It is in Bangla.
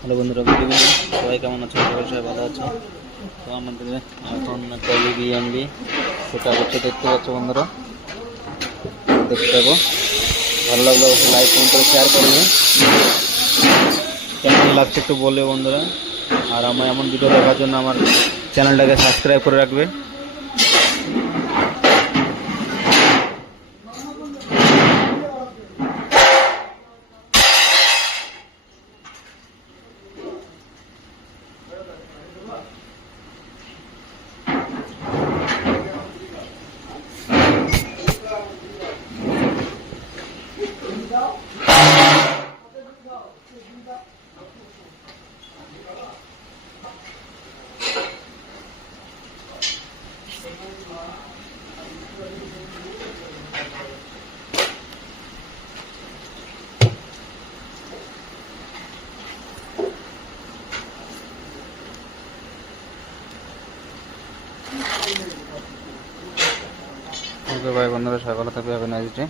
হ্যালো বন্ধুরা, গুড ইভিনিং সবাই কেমন আছো সবাই ভালো আছো তো আমাদের এখন একটা বিএনবি সেটা হচ্ছে দেখতে পাচ্ছ বন্ধুরা। দেখতে থাকো ভালো লাগলে অবশ্যই লাইক কমেন্ট করে শেয়ার করবে কেমন লাগছে একটু বলবে বন্ধুরা। আর আমার এমন ভিডিও দেখার জন্য আমার চ্যানেলটাকে সাবস্ক্রাইব করে রাখবে। ওকে ভাই বন্ধুরা সবাই ভালো থাকবে ডে